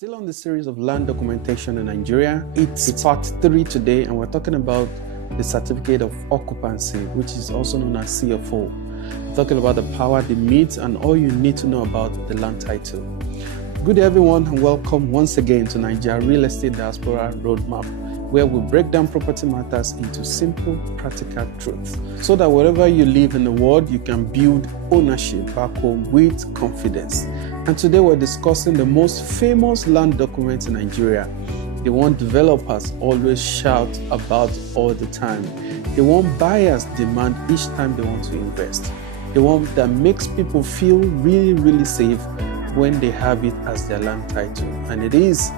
Still on the series of land documentation in Nigeria. It's part 3 today, and we're talking about the Certificate of Occupancy, which is also known as CFO. We're talking about the power, the myths, and all you need to know about the land title. Good day, everyone, and welcome once again to Naija Real Estate Diaspora Roadmap, where we break down property matters into simple, practical truths, so that wherever you live in the world, you can build ownership back home with confidence. And today we're discussing the most famous land documents in Nigeria, the one developers always shout about all the time, the one buyers demand each time they want to invest, the one that makes people feel really safe when they have it as their land title, and it is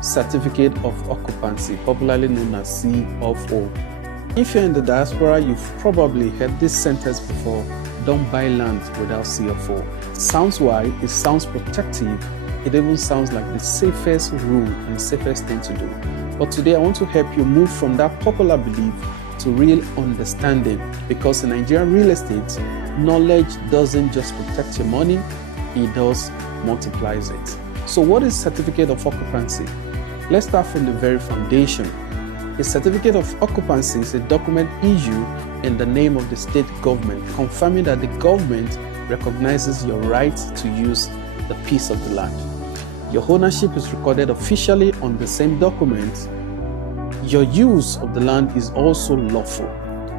Certificate of Occupancy, popularly known as CFO. If you're in the diaspora, you've probably heard this sentence before: don't buy land without CFO. It sounds wise, it sounds protective, it even sounds like the safest rule and the safest thing to do. But today I want to help you move from that popular belief to real understanding, because in Nigerian real estate, knowledge doesn't just protect your money, it does multiplies it. So what is Certificate of Occupancy? Let's start from the very foundation. A Certificate of Occupancy is a document issued in the name of the state government, confirming that the government recognizes your right to use the piece of the land. Your ownership is recorded officially on the same document. Your use of the land is also lawful.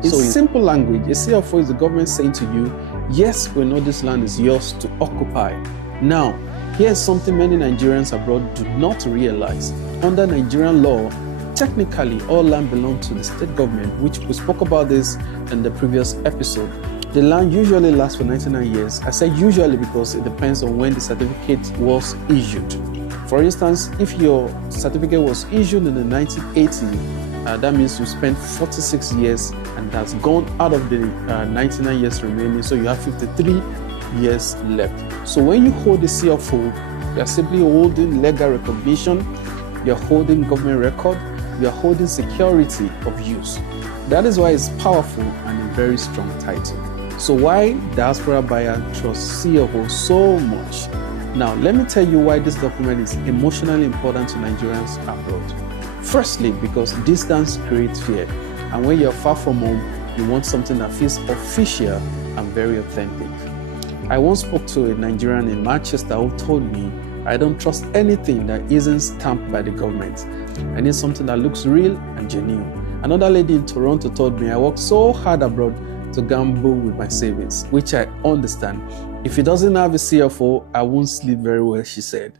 In simple language, a CFO is the government saying to you, yes, we know this land is yours to occupy. Now, here's something many Nigerians abroad do not realize. Under Nigerian law, technically all land belongs to the state government, which we spoke about this in the previous episode. The land usually lasts for 99 years. I say usually because it depends on when the certificate was issued. For instance, if your certificate was issued in the 1980s, that means you spent 46 years and that's gone out of the 99 years remaining, so you have 53 years left. So when you hold the CFO, you are simply holding legal recognition, you are holding government record, you are holding security of use. That is why it's powerful and a very strong title. So why diaspora buyer trust CFO so much? Now let me tell you why this document is emotionally important to Nigerians abroad. Firstly, because distance creates fear, and when you're far from home, you want something that feels official and very authentic. I once spoke to a Nigerian in Manchester who told me, I don't trust anything that isn't stamped by the government. I need something that looks real and genuine. Another lady in Toronto told me, I worked so hard abroad to gamble with my savings, which I understand. If it doesn't have a CFO, I won't sleep very well, she said.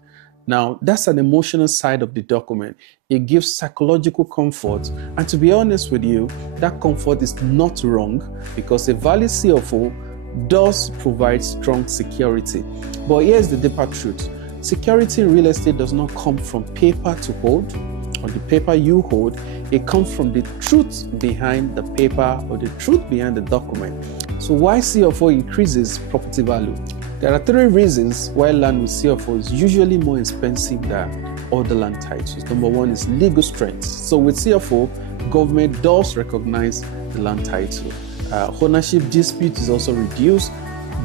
Now, that's an emotional side of the document. It gives psychological comfort, and to be honest with you, that comfort is not wrong, because a valid CFO does provide strong security. But here's the deeper truth. Security in real estate does not come from paper to hold, or the paper you hold. It comes from the truth behind the paper or the truth behind the document. So why CFO increases property value? There are 3 reasons why land with CFO is usually more expensive than other land titles. Number 1 is legal strength. So with CFO, government does recognize the land title. Ownership dispute is also reduced.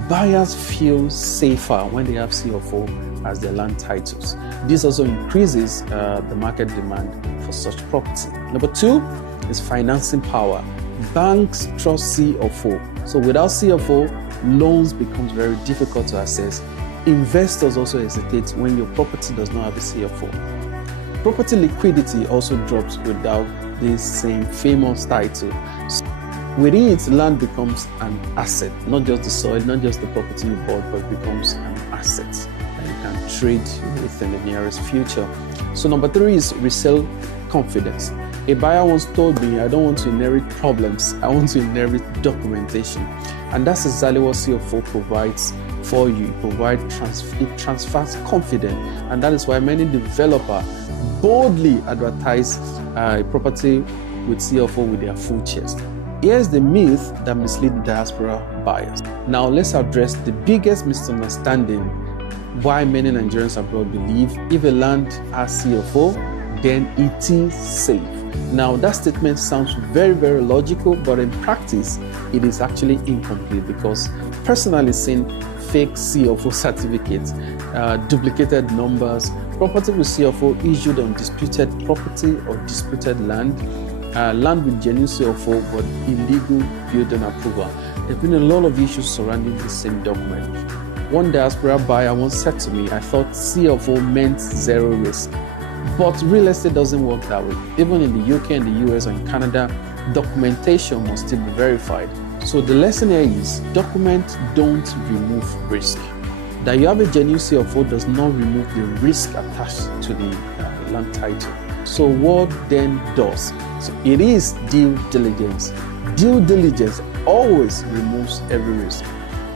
Buyers feel safer when they have CFO as their land titles. This also increases the market demand for such property. Number 2 is financing power. Banks trust CFO. So without CFO, loans becomes very difficult to access. Investors also hesitate when your property does not have a CFO. Property liquidity also drops without this same famous title. With it, land becomes an asset, not just the soil, not just the property you bought, but it becomes an asset that you can trade with in the nearest future. So number 3 is resale confidence. A buyer once told me, I don't want to inherit problems, I want to inherit documentation. And that's exactly what CFO provides for you. It transfers confidence, and that is why many developers boldly advertise a property with CFO with their full chest. Here's the myth that misleads diaspora buyers. Now let's address the biggest misunderstanding why many Nigerians abroad believe if a land has CFO, then it is safe. Now, that statement sounds very, very logical, but in practice, it is actually incomplete because personally seen fake CFO certificates, duplicated numbers, property with CFO issued on disputed property or disputed land, land with genuine CFO but illegal building approval. There have been a lot of issues surrounding the same document. One diaspora buyer once said to me, I thought CFO meant zero risk. But real estate doesn't work that way. Even in the UK and the US or in Canada, documentation must still be verified. So the lesson here is documents don't remove risk. That you have a genuine CFO does not remove the risk attached to the land title. So what then does? So it is due diligence. Due diligence always removes every risk.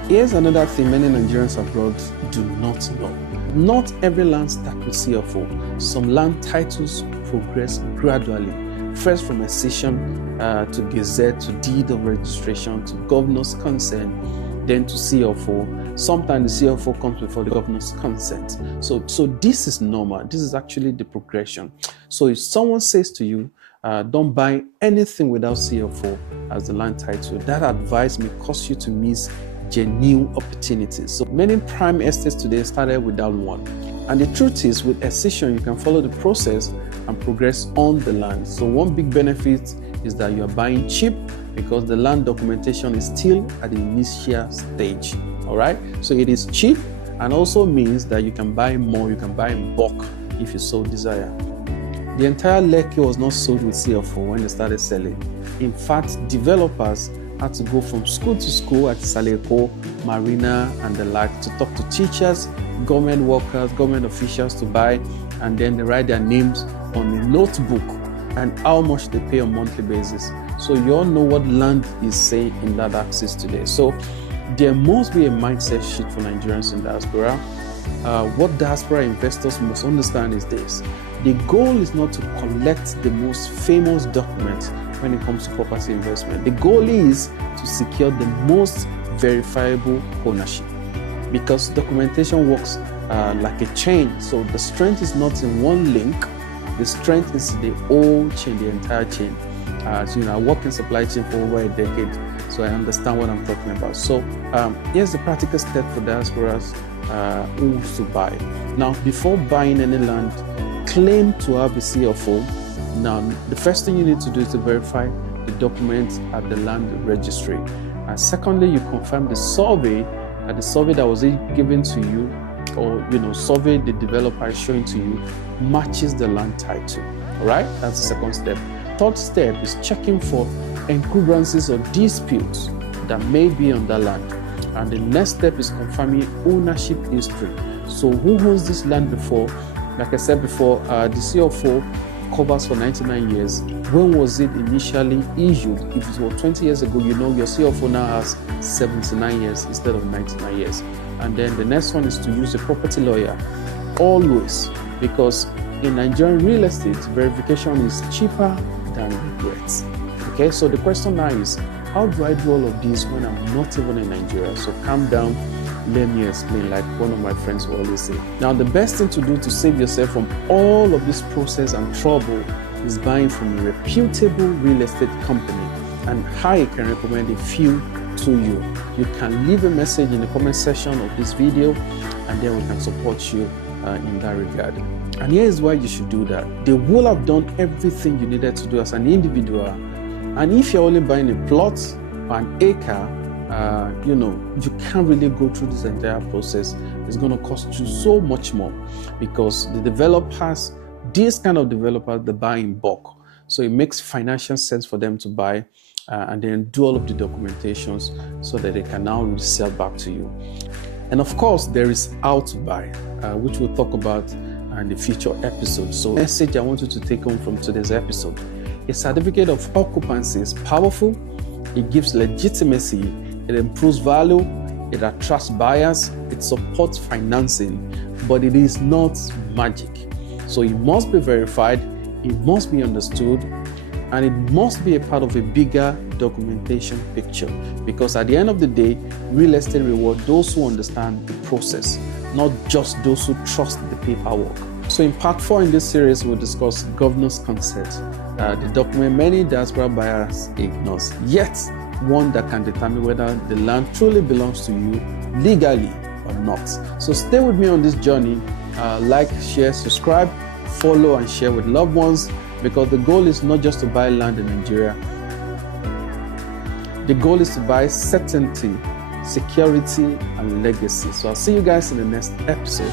Here's another thing many Nigerians abroad do not know. Not every land starts with CFO. Some land titles progress gradually. First from accession to gazette, to deed of registration, to governor's consent, then to CFO. Sometimes the CFO comes before the governor's consent. So this is normal. This is actually the progression. So if someone says to you, don't buy anything without CFO as the land title, that advice may cause you to miss genuine opportunities. So many prime estates today started without one. And the truth is, with accession, you can follow the process and progress on the land. So one big benefit is that you are buying cheap because the land documentation is still at the initial stage. All right. So it is cheap and also means that you can buy more. You can buy in bulk if you so desire. The entire Lekki was not sold with CFO when they started selling. In fact, developers had to go from school to school at Saleko, Marina, and the like to talk to teachers, government workers, government officials to buy, and then they write their names on a notebook and how much they pay on a monthly basis. So you all know what land is saying in that axis today. So there must be a mindset shift for Nigerians in diaspora. What diaspora investors must understand is this. The goal is not to collect the most famous documents when it comes to property investment. The goal is to secure the most verifiable ownership, because documentation works like a chain. So the strength is not in one link, the strength is the whole chain, the entire chain. I work in supply chain for over a decade, so I understand what I'm talking about. So here's the practical step for diasporas who to buy. Now, before buying any land, claim to have a CFO. Now, the first thing you need to do is to verify the documents at the land registry. And secondly, you confirm the survey that was given to you, or survey the developer is showing to you matches the land title. All right, that's the second step. Third step is checking for encumbrances or disputes that may be on that land. And the next step is confirming ownership history. So who owns this land before? Like I said before, the CFO covers for 99 years. When was it initially issued? If it was 20 years ago, your CFO now has 79 years instead of 99 years. And then the next one is to use a property lawyer, always, because in Nigerian real estate, verification is cheaper than regrets. Okay, so the question now is, how do I do all of this when I'm not even in Nigeria? So calm down, let me explain, like one of my friends will always say. Now, the best thing to do to save yourself from all of this process and trouble is buying from a reputable real estate company, and I can recommend a few to you. You can leave a message in the comment section of this video, and then we can support you in that regard. And here is why you should do that. They will have done everything you needed to do as an individual. And if you're only buying a plot or an acre, you can't really go through this entire process. It's going to cost you so much more, because the developers, these kind of developers, they buy in bulk. So it makes financial sense for them to buy and then do all of the documentations so that they can now resell back to you. And of course, there is how to buy, which we'll talk about in the future episodes. So the message I want you to take home from today's episode: a certificate of occupancy is powerful. It gives legitimacy. It improves value. It attracts buyers. It supports financing, but it is not magic. So it must be verified. It must be understood, and it must be a part of a bigger documentation picture, because at the end of the day, real estate reward those who understand the process, not just those who trust the paperwork. So in part 4 in this series, we'll discuss governor's consent, the document many diaspora buyers ignore, yet one that can determine whether the land truly belongs to you legally or not. So stay with me on this journey. Like, share, subscribe, follow, and share with loved ones, because the goal is not just to buy land in Nigeria. The goal is to buy certainty, security, and legacy. So I'll see you guys in the next episode.